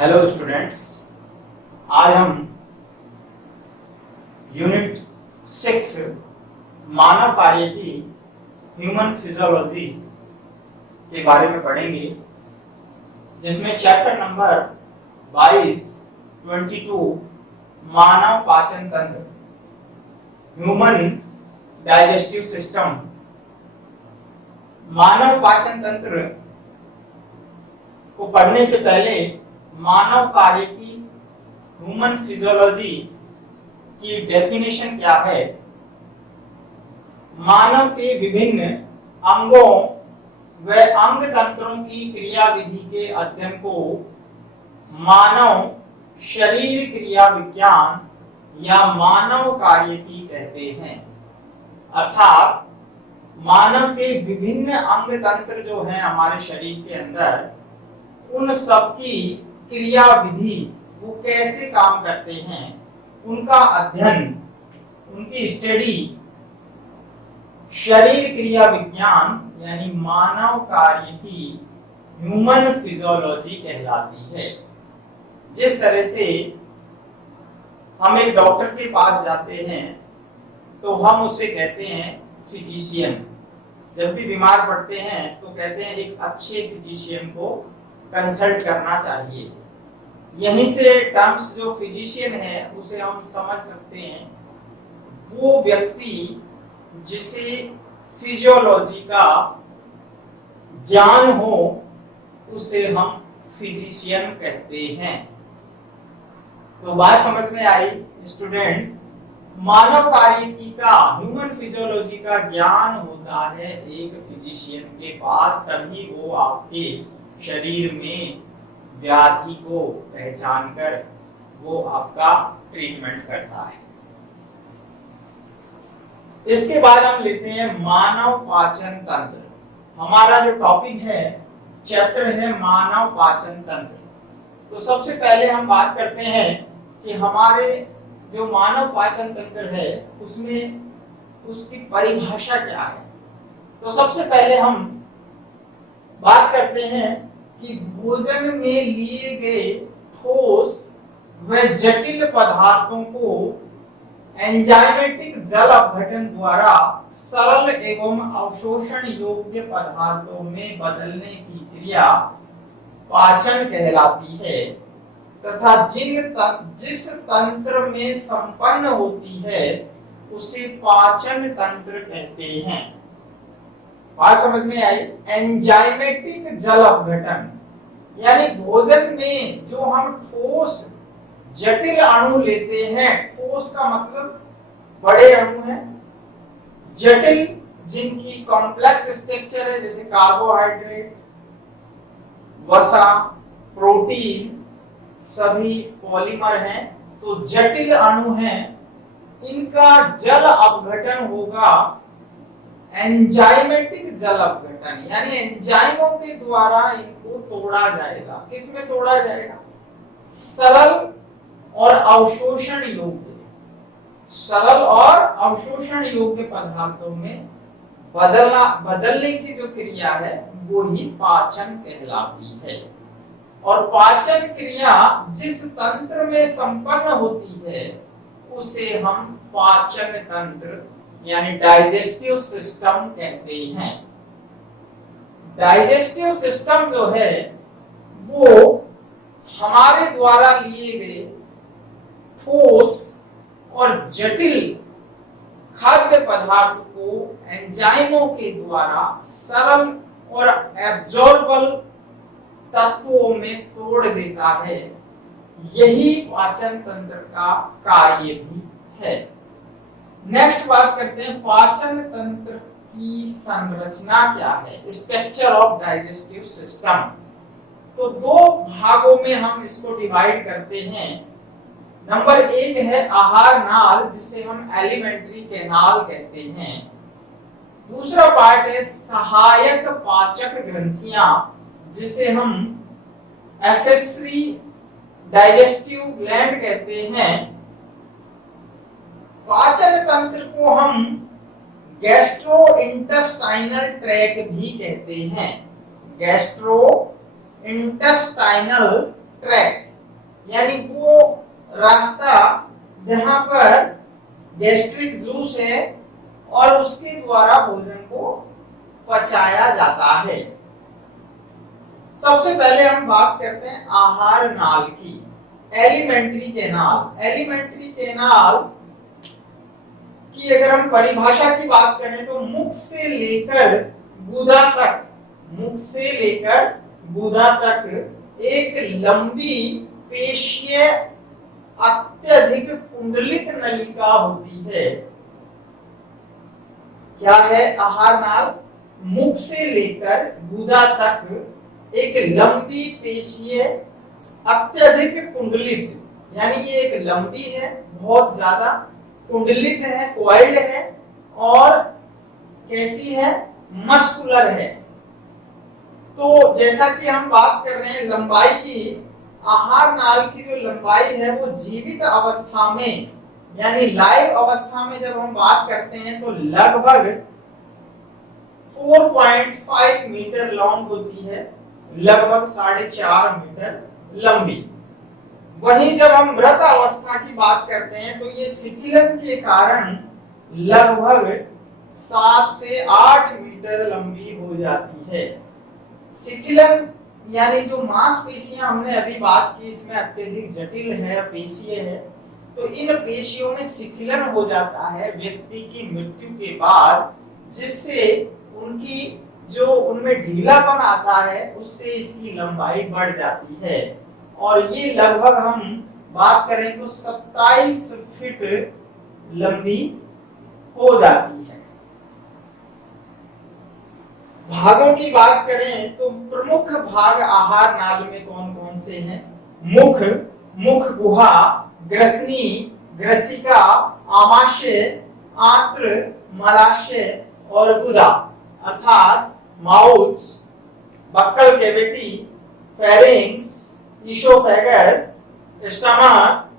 Hello students, आज हम unit 6 मानव कार्य की ह्यूमन फिजियोलॉजी के बारे में पढ़ेंगे, जिसमें चैप्टर नंबर 22 मानव पाचन तंत्र ह्यूमन डाइजेस्टिव सिस्टम। मानव पाचन तंत्र को पढ़ने से पहले मानव कार्य की ह्यूमन फिजियोलॉजी की डेफिनेशन क्या है, मानव के विभिन्न अंगों व अंग तंत्रों की क्रियाविधि के अध्ययन को मानव शरीर क्रिया विज्ञान या मानव कार्य की कहते हैं। अर्थात मानव के विभिन्न अंग तंत्र जो हैं हमारे शरीर के अंदर, उन सब की क्रिया विधि वो कैसे काम करते हैं, उनका अध्ययन, उनकी स्टडी शरीर क्रिया विज्ञान यानी मानव कार्य की ह्यूमन फिजियोलॉजी कहलाती है। जिस तरह से हम एक डॉक्टर के पास जाते हैं तो हम उसे कहते हैं फिजिशियन। जब भी बीमार पड़ते हैं तो कहते हैं एक अच्छे फिजिशियन को कंसल्ट करना चाहिए। यहीं से टर्म्स जो फिजिशियन है उसे हम समझ सकते हैं, वो व्यक्ति जिसे फिजियोलॉजी का ज्ञान हो उसे हम फिजिशियन कहते हैं। तो बात समझ में आई स्टूडेंट्स? मानव कार्य की का ह्यूमन फिजियोलॉजी का ज्ञान होता है एक फिजिशियन के पास, तभी वो आपके शरीर में व्याधि को पहचान कर वो आपका ट्रीटमेंट करता है। इसके बाद हम लेते हैं मानव पाचन तंत्र। हमारा जो टॉपिक है, चैप्टर है मानव पाचन तंत्र। तो सबसे पहले हम बात करते हैं कि हमारे जो मानव पाचन तंत्र है उसमें उसकी परिभाषा क्या है। तो सबसे पहले हम बात करते हैं कि भोजन में लिए गए ठोस व जटिल पदार्थों को एंजाइमेटिक जल अपघटन द्वारा सरल एवं अवशोषण योग्य पदार्थों में बदलने की क्रिया पाचन कहलाती है, तथा जिस तंत्र में संपन्न होती है उसे पाचन तंत्र कहते हैं। बात समझ में आई? एंजाइमेटिक जल अपघटन यानी भोजन में जो हम ठोस जटिल अणु लेते हैं, ठोस का मतलब बड़े अणु हैं, जटिल जिनकी कॉम्प्लेक्स स्ट्रक्चर है, जैसे कार्बोहाइड्रेट, वसा, प्रोटीन सभी पॉलीमर हैं, तो जटिल अणु हैं, इनका जल अपघटन होगा एंजाइमेटिक जल अपघटन, यानी एंजाइमों के द्वारा इनको तोड़ा जाएगा। किसमें तोड़ा जाएगा? सरल और अवशोषण योग्य, सरल और अवशोषण योग्य पदार्थों में बदलने की जो क्रिया है वो ही पाचन कहलाती है। और पाचन क्रिया जिस तंत्र में संपन्न होती है उसे हम पाचन तंत्र यानी डाइजेस्टिव सिस्टम कहते हैं। डाइजेस्टिव सिस्टम जो है वो हमारे द्वारा लिए गए ठोस और जटिल खाद्य पदार्थ को एंजाइमों के द्वारा सरल और एब्जॉर्बल तत्वों में तोड़ देता है। यही पाचन तंत्र का कार्य भी है। नेक्स्ट बात करते हैं पाचन तंत्र की संरचना क्या है, स्ट्रक्चर ऑफ डाइजेस्टिव सिस्टम। तो दो भागों में हम इसको डिवाइड करते हैं। नंबर 1 है आहार नाल, जिसे हम एलिमेंट्री कैनाल कहते हैं। दूसरा पार्ट है सहायक पाचक ग्रंथियां, जिसे हम एक्सेसरी डाइजेस्टिव ग्लैंड कहते हैं। पाचन तंत्र को हम गैस्ट्रो इंटेस्टाइनल ट्रैक भी कहते हैं। गैस्ट्रो इंटेस्टाइनल ट्रैक यानी वो रास्ता जहां पर गैस्ट्रिक जूस है और उसके द्वारा भोजन को पचाया जाता है। सबसे पहले हम बात करते हैं आहार नाल की, एलिमेंट्री कैनाल। एलिमेंट्री कैनाल की अगर हम परिभाषा की बात करें तो मुख से लेकर गुदा तक, मुख से लेकर गुदा तक एक लंबी पेशीय अत्यधिक कुंडलित नलिका होती है। क्या है आहार नाल? मुख से लेकर गुदा तक एक लंबी पेशीय अत्यधिक कुंडलित, यानी ये एक लंबी है, बहुत ज्यादा कुंडलित है, कॉइल्ड है और कैसी है? मस्कुलर है। तो जैसा कि हम बात कर रहे हैं लंबाई की, आहार नाल की जो लंबाई है वो जीवित अवस्था में यानी लाइव अवस्था में जब हम बात करते हैं तो लगभग 4.5 मीटर लॉन्ग होती है, लगभग 4.5 मीटर लंबी। वहीं जब हम मृत अवस्था की बात करते हैं तो ये शिथिलन के कारण लगभग 7 से 8 मीटर लंबी हो जाती है। शिथिलन यानी जो मांसपेशियां हमने अभी बात की, इसमें अत्यधिक जटिल है, पेशीय है, तो इन पेशियों में शिथिलन हो जाता है व्यक्ति की मृत्यु के बाद, जिससे उनकी जो उनमें ढीलापन आता है उससे इसकी लंबाई बढ़ जाती है और ये लगभग हम बात करें तो 27 फीट लंबी हो जाती है। भागों की बात करें तो प्रमुख भाग आहार नाल में कौन कौन से हैं? मुख, मुख गुहा, ग्रसनी, ग्रसिका, आमाशय, आंत्र, मलाशय और गुदा अर्थात mouth, buccal cavity, pharynx, oesophagus, stomach,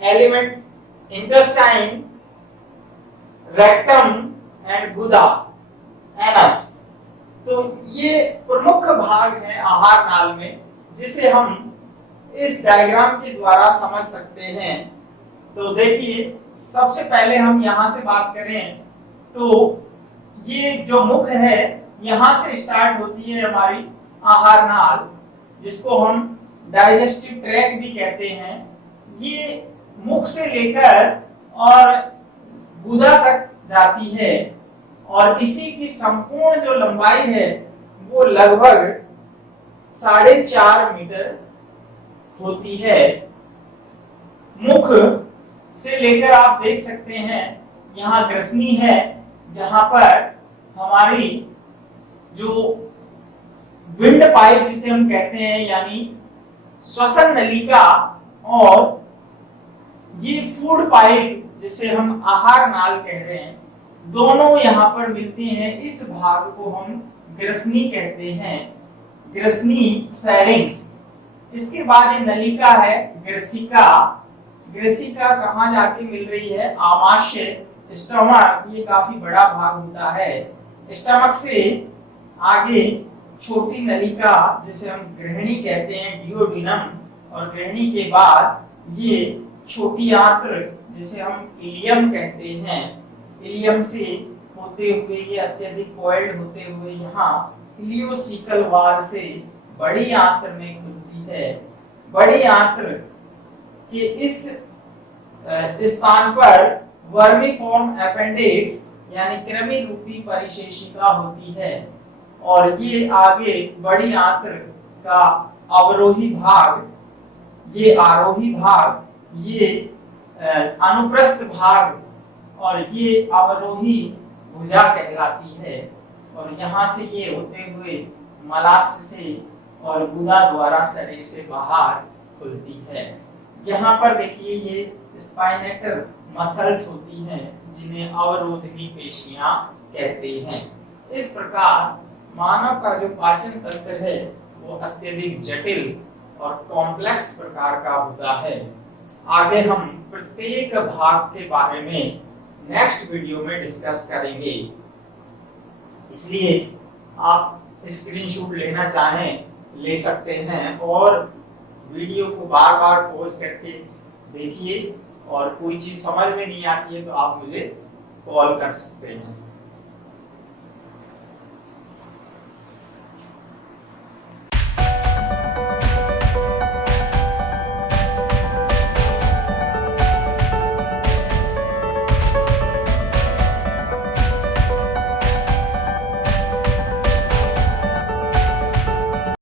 element, intestine, rectum and गुदा, एनस। तो ये प्रमुख भाग है आहार नाल में, जिसे हम इस डायग्राम के द्वारा समझ सकते हैं। तो देखिए, सबसे पहले हम यहां से बात करें तो ये जो मुख है यहां से स्टार्ट होती है हमारी आहार नाल, जिसको हम डाइजेस्टिव ट्रैक्ट भी कहते हैं। ये मुख से लेकर और गुदा तक जाती है और इसी की संपूर्ण जो लंबाई है वो लगभग 4.5 मीटर होती है। मुख से लेकर आप देख सकते हैं यहाँ ग्रसनी है, जहां पर हमारी जो विंड पाइप जिसे हम कहते हैं यानी श्वसन नलिका और ये फूड पाइप जिसे हम आहार नाल कह रहे हैं, दोनों यहाँ पर मिलती हैं। इस भाग को हम ग्रसनी कहते हैं, ग्रसनी फेरिंक्स। इसके बाद ये नलिका है ग्रसिका। ग्रसिका कहाँ जाके मिल रही है? आमाशय, स्टमक, ये काफी बड़ा भाग होता है। स्टमक से आगे छोटी नलिका जिसे हम ग्रहणी कहते हैं, डियोडिनम, और ग्रहणी के बाद ये छोटी आंत्र जिसे हम इलियम कहते हैं। इलियम से होते हुए ये अत्यधिक कॉइल्ड होते हुए यहाँ इलियोसिकल वाल से बड़ी आंत्र में खुलती है। बड़ी आंत्र के इस स्थान पर वर्मीफॉर्म अपेंडिक्स यानी कृमि रूपी परिशेषिका होती है और ये आगे बड़ी आंत्र का अवरोही भाग, ये आरोही भाग, ये अनुप्रस्थ भाग और ये अवरोही भुजा कहलाती है और यहाँ से ये होते हुए मलाशय से और गुदा द्वारा शरीर से बाहर खुलती है। जहाँ पर देखिए ये स्पाइनेटर मसल्स होती हैं जिन्हें अवरोधी पेशियां कहते हैं। इस प्रकार मानव का जो पाचन तंत्र है वो अत्यधिक जटिल और कॉम्प्लेक्स प्रकार का होता है। आगे हम प्रत्येक भाग के बारे में नेक्स्ट वीडियो में डिस्कस करेंगे, इसलिए आप स्क्रीनशॉट लेना चाहें ले सकते हैं और वीडियो को बार बार पॉज करके देखिए, और कोई चीज समझ में नहीं आती है तो आप मुझे कॉल कर सकते हैं।